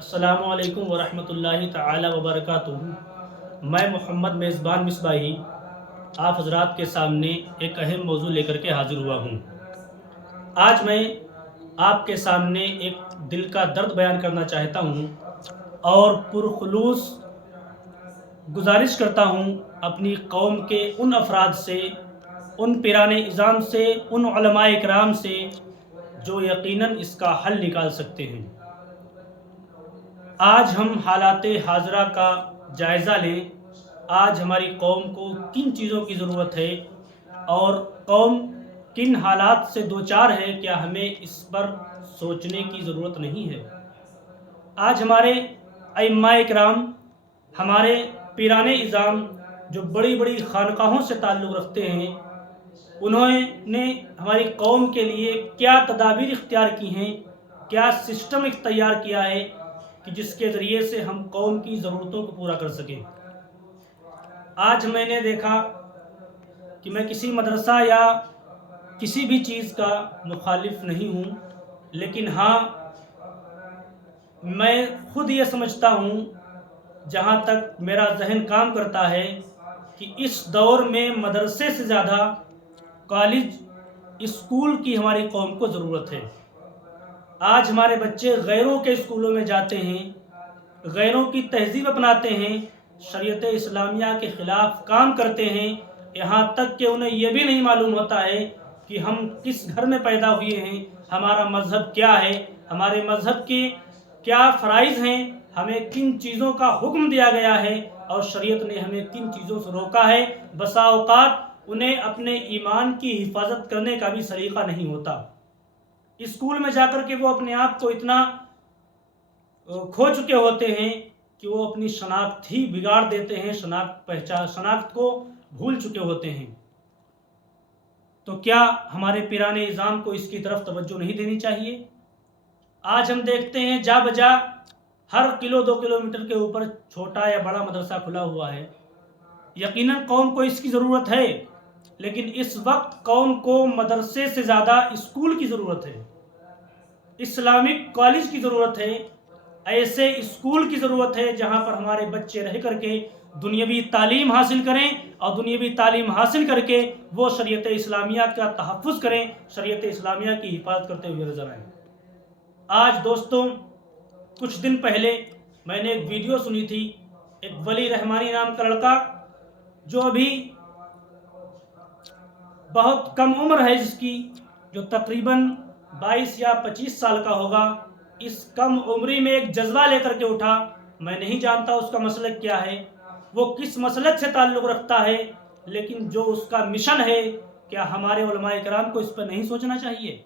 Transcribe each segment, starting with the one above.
السلام علیکم ورحمۃ اللہ تعالی وبرکاتہ۔ میں محمد میزبان مصباحی آپ حضرات کے سامنے ایک اہم موضوع لے کر کے حاضر ہوا ہوں۔ آج میں آپ کے سامنے ایک دل کا درد بیان کرنا چاہتا ہوں اور پرخلوص گزارش کرتا ہوں اپنی قوم کے ان افراد سے، ان پیران اعظام سے، ان علماء اکرام سے جو یقیناً اس کا حل نکال سکتے ہیں۔ آج ہم حالات حاضرہ کا جائزہ لیں۔ آج ہماری قوم کو کن چیزوں کی ضرورت ہے اور قوم کن حالات سے دوچار ہے، کیا ہمیں اس پر سوچنے کی ضرورت نہیں ہے؟ آج ہمارے ائمہ اکرام، ہمارے پیران اعظام جو بڑی بڑی خانقاہوں سے تعلق رکھتے ہیں، انہوں نے ہماری قوم کے لیے کیا تدابیر اختیار کی ہیں، کیا سسٹم تیار کیا ہے کہ جس کے ذریعے سے ہم قوم کی ضرورتوں کو پورا کر سکیں۔ آج میں نے دیکھا کہ میں کسی مدرسہ یا کسی بھی چیز کا مخالف نہیں ہوں، لیکن ہاں میں خود یہ سمجھتا ہوں، جہاں تک میرا ذہن کام کرتا ہے، کہ اس دور میں مدرسے سے زیادہ کالج، اسکول کی ہماری قوم کو ضرورت ہے۔ آج ہمارے بچے غیروں کے اسکولوں میں جاتے ہیں، غیروں کی تہذیب اپناتے ہیں، شریعت اسلامیہ کے خلاف کام کرتے ہیں، یہاں تک کہ انہیں یہ بھی نہیں معلوم ہوتا ہے کہ ہم کس گھر میں پیدا ہوئے ہیں، ہمارا مذہب کیا ہے، ہمارے مذہب کے کیا فرائض ہیں، ہمیں کن چیزوں کا حکم دیا گیا ہے اور شریعت نے ہمیں کن چیزوں سے روکا ہے۔ بسا اوقات انہیں اپنے ایمان کی حفاظت کرنے کا بھی سلیقہ نہیں ہوتا۔ اسکول میں جا کر کے وہ اپنے آپ کو اتنا کھو چکے ہوتے ہیں کہ وہ اپنی شناخت ہی بگاڑ دیتے ہیں، شناخت کو بھول چکے ہوتے ہیں۔ تو کیا ہمارے پیران اعظام کو اس کی طرف توجہ نہیں دینی چاہیے؟ آج ہم دیکھتے ہیں جا بجا ہر 1-2 کلومیٹر کے اوپر چھوٹا یا بڑا مدرسہ کھلا ہوا ہے۔ یقیناً قوم کو اس کی ضرورت ہے، لیکن اس وقت قوم کو مدرسے سے زیادہ اسکول کی ضرورت ہے، اسلامک کالج کی ضرورت ہے، ایسے اسکول کی ضرورت ہے جہاں پر ہمارے بچے رہ کر کے دنیاوی تعلیم حاصل کریں اور دنیاوی تعلیم حاصل کر کے وہ شریعت اسلامیہ کا تحفظ کریں، شریعت اسلامیہ کی حفاظت کرتے ہوئے نظر آئیں۔ آج دوستوں، کچھ دن پہلے میں نے ایک ویڈیو سنی تھی، ایک ولی رحمانی نام کا لڑکا جو ابھی بہت کم عمر ہے، جس کی جو تقریباً 22 یا 25 سال کا ہوگا، اس کم عمری میں ایک جذبہ لے کر کے اٹھا۔ میں نہیں جانتا اس کا مسلک کیا ہے، وہ کس مسلک سے تعلق رکھتا ہے، لیکن جو اس کا مشن ہے، کیا ہمارے علماء کرام کو اس پر نہیں سوچنا چاہیے؟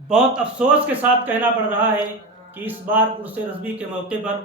بہت افسوس کے ساتھ کہنا پڑ رہا ہے کہ اس بار عرس رضوی کے موقع پر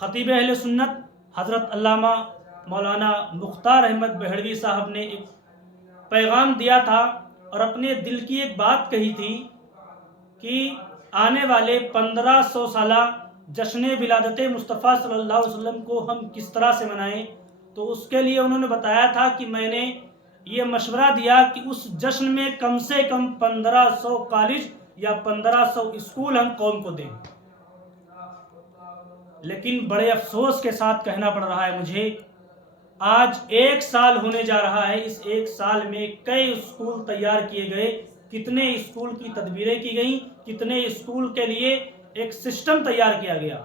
خطیب اہل سنت حضرت علامہ مولانا مختار احمد بہڑوی صاحب نے ایک پیغام دیا تھا اور اپنے دل کی ایک بات کہی تھی کہ آنے والے 1500 سالہ جشن ولادت مصطفیٰ صلی اللہ علیہ وسلم کو ہم کس طرح سے منائیں۔ تو اس کے لیے انہوں نے بتایا تھا کہ میں نے یہ مشورہ دیا کہ اس جشن میں کم سے کم 1500 کالج یا 1500 اسکول ہم قوم کو دیں۔ لیکن بڑے افسوس کے ساتھ کہنا پڑ رہا ہے مجھے، آج 1 سال ہونے جا رہا ہے، اس 1 سال میں کئی اسکول تیار کیے گئے، کتنے اسکول کی تدبیریں کی گئیں، کتنے اسکول کے لیے ایک سسٹم تیار کیا گیا۔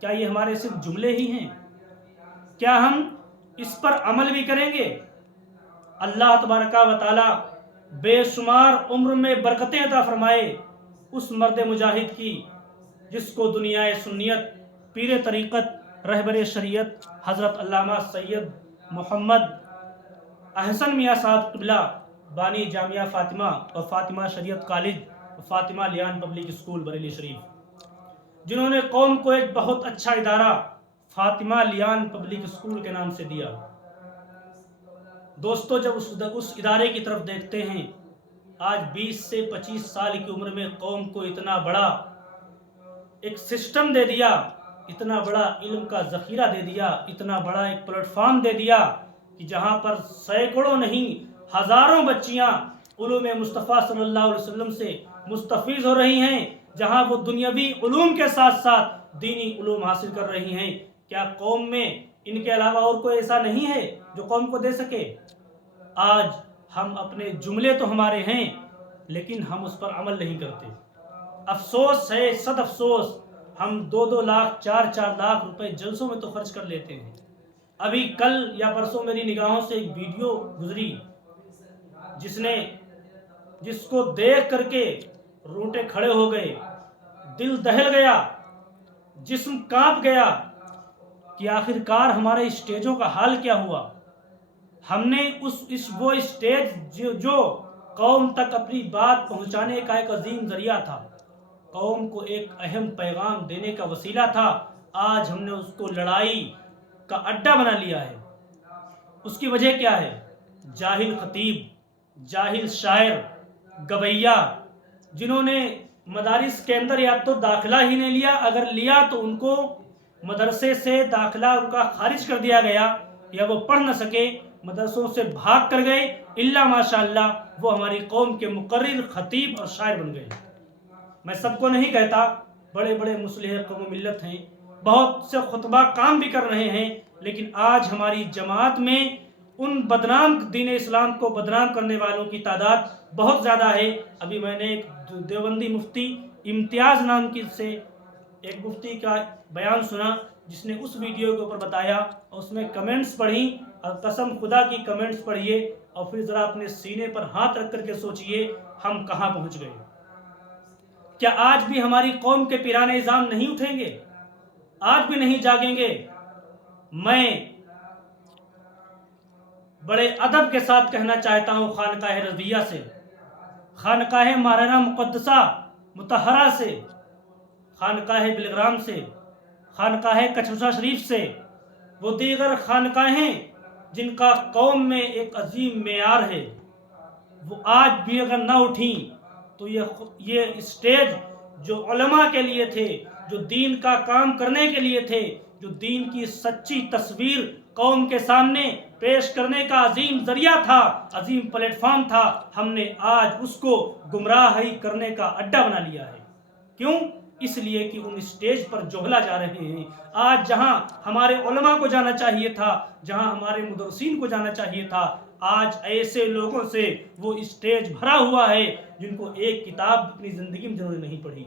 کیا یہ ہمارے صرف جملے ہی ہیں؟ کیا ہم اس پر عمل بھی کریں گے؟ اللہ تبارک و تعالی بے شمار عمر میں برکتیں عطا فرمائے اس مرد مجاہد کی، جس کو دنیا سنیت، پیر طریقت، رہبر شریعت حضرت علامہ سید محمد احسن میاں صاحب قبلہ، بانی جامعہ فاطمہ و فاطمہ شریعت کالج و فاطمہ لیان پبلک اسکول بریلی شریف، جنہوں نے قوم کو ایک بہت اچھا ادارہ فاطمہ لیان پبلک اسکول کے نام سے دیا۔ دوستو، جب اس ادارے کی طرف دیکھتے ہیں، آج 20 سے 25 سال کی عمر میں قوم کو اتنا بڑا ایک سسٹم دے دیا، اتنا بڑا علم کا ذخیرہ دے دیا، اتنا بڑا ایک پلیٹ فارم دے دیا کہ جہاں پر سینکڑوں نہیں ہزاروں بچیاں علوم مصطفیٰ صلی اللہ علیہ وسلم سے مستفیض ہو رہی ہیں، جہاں وہ دنیاوی علوم کے ساتھ ساتھ دینی علوم حاصل کر رہی ہیں، کیا قوم میں ان کے علاوہ اور کوئی ایسا نہیں ہے جو قوم کو دے سکے؟ آج ہم اپنے جملے تو ہمارے ہیں لیکن ہم اس پر عمل نہیں کرتے۔ افسوس ہے، صد افسوس، ہم 2-2 لاکھ 4-4 لاکھ روپے جلسوں میں تو خرچ کر لیتے ہیں۔ ابھی کل یا پرسوں میری نگاہوں سے ایک ویڈیو گزری جس کو دیکھ کر کے رونگٹے کھڑے ہو گئے، دل دہل گیا، جسم کانپ گیا کہ آخرکار ہمارے اسٹیجوں کا حال کیا ہوا۔ ہم نے وہ اسٹیج جو قوم تک اپنی بات پہنچانے کا ایک عظیم ذریعہ تھا، قوم کو ایک اہم پیغام دینے کا وسیلہ تھا، آج ہم نے اس کو لڑائی کا اڈا بنا لیا ہے۔ اس کی وجہ کیا ہے؟ جاہل خطیب، جاہل شاعر، گویہ، جنہوں نے مدارس کے اندر یا تو داخلہ ہی نہیں لیا، اگر لیا تو ان کو مدرسے سے داخلہ ان کا خارج کر دیا گیا، یا وہ پڑھ نہ سکے، مدرسوں سے بھاگ کر گئے، الا ماشاءاللہ وہ ہماری قوم کے مقرر، خطیب اور شاعر بن گئے۔ میں سب کو نہیں کہتا، بڑے بڑے مصلح قوم و ملت ہیں، بہت سے خطبہ کام بھی کر رہے ہیں، لیکن آج ہماری جماعت میں ان بدنام دین اسلام کو بدنام کرنے والوں کی تعداد بہت زیادہ ہے۔ ابھی میں نے ایک دیوبندی مفتی امتیاز نام کی سے ایک مفتی کا بیان سنا، جس نے اس ویڈیو کے اوپر بتایا، اور اس میں کمنٹس پڑھی، اور قسم خدا کی کمنٹس پڑھیے اور پھر ذرا اپنے سینے پر ہاتھ رکھ کر کے سوچئے ہم کہاں پہنچ گئے۔ کیا آج بھی ہماری قوم کے پیران نظام نہیں اٹھیں گے؟ آج بھی نہیں جاگیں گے؟ میں بڑے ادب کے ساتھ کہنا چاہتا ہوں خانقاہ رضویہ سے، خانقاہ مارانا مقدسہ مطہرہ سے، خانقاہ بلغرام سے، خانقاہ کچھوچا شریف سے، وہ دیگر خانقاہیں جن کا قوم میں ایک عظیم معیار ہے، وہ آج بھی اگر نہ اٹھیں تو یہ اسٹیج جو علماء کے لیے تھے، جو دین کا کام کرنے کے لیے تھے، جو دین کی سچی تصویر قوم کے سامنے پیش کرنے کا عظیم ذریعہ تھا، عظیم پلیٹ فارم تھا، ہم نے آج اس کو گمراہی کرنے کا اڈا بنا لیا ہے۔ کیوں؟ اس لیے کہ ان اسٹیج پر جوہلا جا رہے ہیں۔ آج جہاں ہمارے علماء کو جانا چاہیے تھا، جہاں ہمارے مدرسین کو جانا چاہیے تھا، آج ایسے لوگوں سے وہ اسٹیج بھرا ہوا ہے جن کو ایک کتاب اپنی زندگی میں جنہوں نے نہیں پڑھی،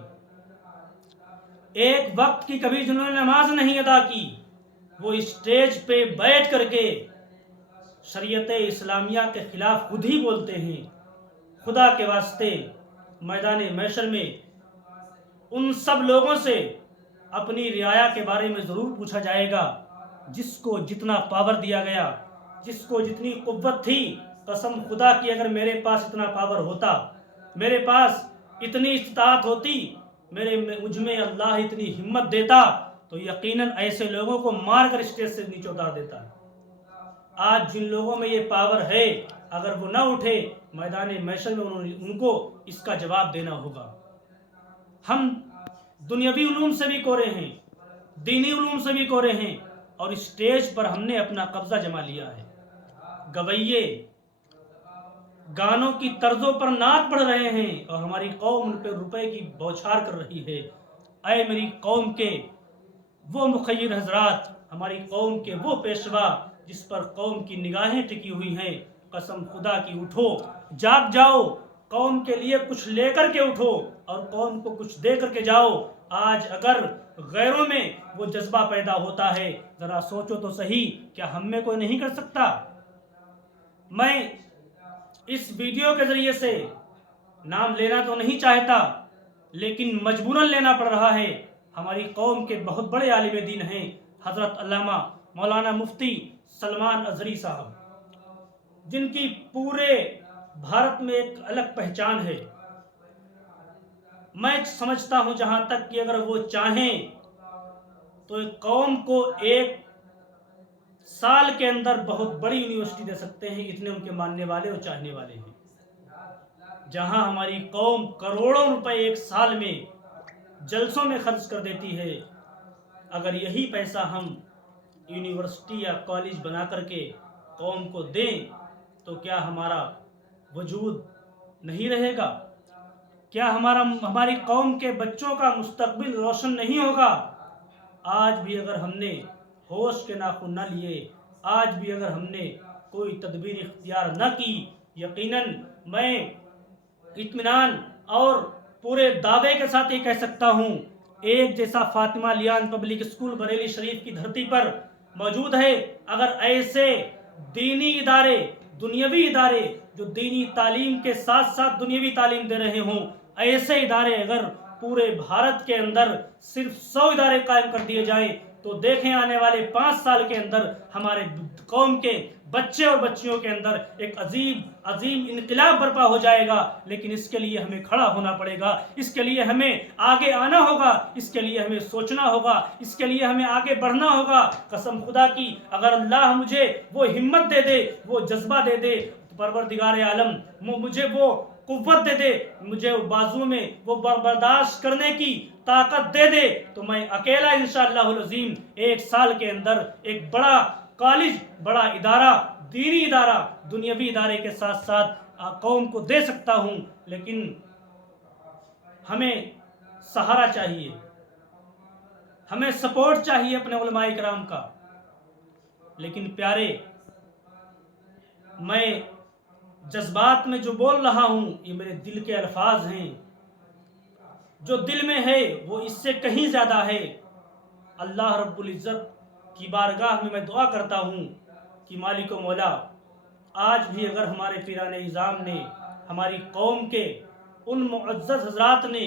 ایک وقت کی کبھی جنہوں نے نماز نہیں ادا کی، وہ اسٹیج پہ بیٹھ کر کے شریعت اسلامیہ کے خلاف خود ہی بولتے ہیں۔ خدا کے واسطے میدان محشر میں ان سب لوگوں سے اپنی رعایا کے بارے میں ضرور پوچھا جائے گا، جس کو جتنا پاور دیا گیا، جس کو جتنی قوت تھی۔ قسم خدا کی اگر میرے پاس اتنا پاور ہوتا، میرے پاس اتنی استطاعت ہوتی، مجھ میں اللہ اتنی ہمت دیتا، تو یقیناً ایسے لوگوں کو مار کر اسٹیج سے نیچے اتار دیتا۔ آج جن لوگوں میں یہ پاور ہے، اگر وہ نہ اٹھے، میدان محشر میں ان کو اس کا جواب دینا ہوگا۔ ہم دنیاوی علوم سے بھی کورے ہیں، دینی علوم سے بھی کورے ہیں، اور اسٹیج پر ہم نے اپنا قبضہ جما لیا ہے۔ گویے گانوں کی طرزوں پر نعت پڑھ رہے ہیں اور ہماری قوم ان پہ روپے کی بوچھار کر رہی ہے۔ اے میری قوم کے وہ مخیر حضرات، ہماری قوم کے وہ پیشوا جس پر قوم کی نگاہیں ٹکی ہوئی ہیں، قسم خدا کی اٹھو، جاگ جاؤ، قوم کے لیے کچھ لے کر کے اٹھو اور قوم کو کچھ دے کر کے جاؤ۔ آج اگر غیروں میں وہ جذبہ پیدا ہوتا ہے، ذرا سوچو تو صحیح، کیا ہم میں کوئی نہیں کر سکتا؟ میں اس ویڈیو کے ذریعے سے نام لینا تو نہیں چاہتا، لیکن مجبوراً لینا پڑ رہا ہے۔ ہماری قوم کے بہت بڑے عالم دین ہیں، حضرت علامہ مولانا مفتی سلمان ازہری صاحب، جن کی پورے بھارت میں ایک الگ پہچان ہے۔ میں سمجھتا ہوں جہاں تک کہ اگر وہ چاہیں تو ایک قوم کو ایک سال کے اندر بہت بڑی یونیورسٹی دے سکتے ہیں، اتنے ان کے ماننے والے اور چاہنے والے ہیں۔ جہاں ہماری قوم کروڑوں روپے ایک سال میں جلسوں میں خرچ کر دیتی ہے، اگر یہی پیسہ ہم یونیورسٹی یا کالج بنا کر کے قوم کو دیں تو کیا ہمارا وجود نہیں رہے گا؟ کیا ہماری قوم کے بچوں کا مستقبل روشن نہیں ہوگا؟ آج بھی اگر ہم نے ہوش کے ناخن نہ لیے، آج بھی اگر ہم نے کوئی تدبیر اختیار نہ کی، یقیناً میں اطمینان اور پورے دعوے کے ساتھ یہ کہہ سکتا ہوں، ایک جیسا فاطمہ لیان پبلک اسکول بریلی شریف کی دھرتی پر موجود ہے۔ اگر ایسے دینی ادارے، دنیاوی ادارے جو دینی تعلیم کے ساتھ ساتھ دنیاوی تعلیم دے رہے ہوں، ایسے ادارے اگر پورے بھارت کے اندر صرف 100 ادارے قائم کر دیے جائیں تو دیکھیں آنے والے 5 سال کے اندر ہمارے قوم کے بچے اور بچیوں کے اندر ایک عظیم انقلاب برپا ہو جائے گا۔ لیکن اس کے لیے ہمیں کھڑا ہونا پڑے گا، اس کے لیے ہمیں آگے آنا ہوگا، اس کے لیے ہمیں سوچنا ہوگا، اس کے لیے ہمیں آگے بڑھنا ہوگا۔ قسم خدا کی اگر اللہ مجھے وہ ہمت دے دے، وہ جذبہ دے دے، پروردگار عالم مجھے وہ قوت دے دے، مجھے بازو میں وہ برداشت کرنے کی طاقت دے دے، تو میں اکیلا انشاءاللہ العظیم 1 سال کے اندر ایک بڑا کالج، بڑا ادارہ، دینی ادارہ، دنیاوی ادارے کے ساتھ ساتھ قوم کو دے سکتا ہوں۔ لیکن ہمیں سہارا چاہیے، ہمیں سپورٹ چاہیے اپنے علماء کرام کا۔ لیکن پیارے، میں جذبات میں جو بول رہا ہوں یہ میرے دل کے الفاظ ہیں، جو دل میں ہے وہ اس سے کہیں زیادہ ہے۔ اللہ رب العزت کی بارگاہ میں دعا کرتا ہوں کہ مالک و مولا، آج بھی اگر ہمارے پیران اعظام نے، ہماری قوم کے ان معزز حضرات نے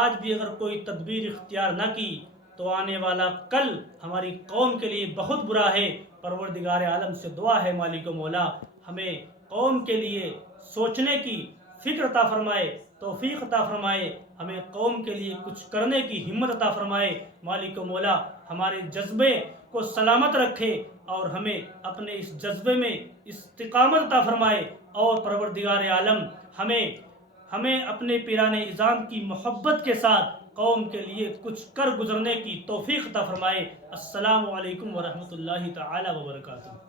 آج بھی اگر کوئی تدبیر اختیار نہ کی تو آنے والا کل ہماری قوم کے لیے بہت برا ہے۔ پروردگار عالم سے دعا ہے مالک و مولا ہمیں قوم کے لیے سوچنے کی فکر عطا فرمائے، توفیق عطا فرمائے، ہمیں قوم کے لیے کچھ کرنے کی ہمت عطا فرمائے۔ مالک و مولا ہمارے جذبے کو سلامت رکھے اور ہمیں اپنے اس جذبے میں استقامت عطا فرمائے، اور پروردگار عالم ہمیں اپنے پیران اعظام کی محبت کے ساتھ قوم کے لیے کچھ کر گزرنے کی توفیق عطا فرمائے۔ السلام علیکم ورحمۃ اللہ تعالی وبرکاتہ۔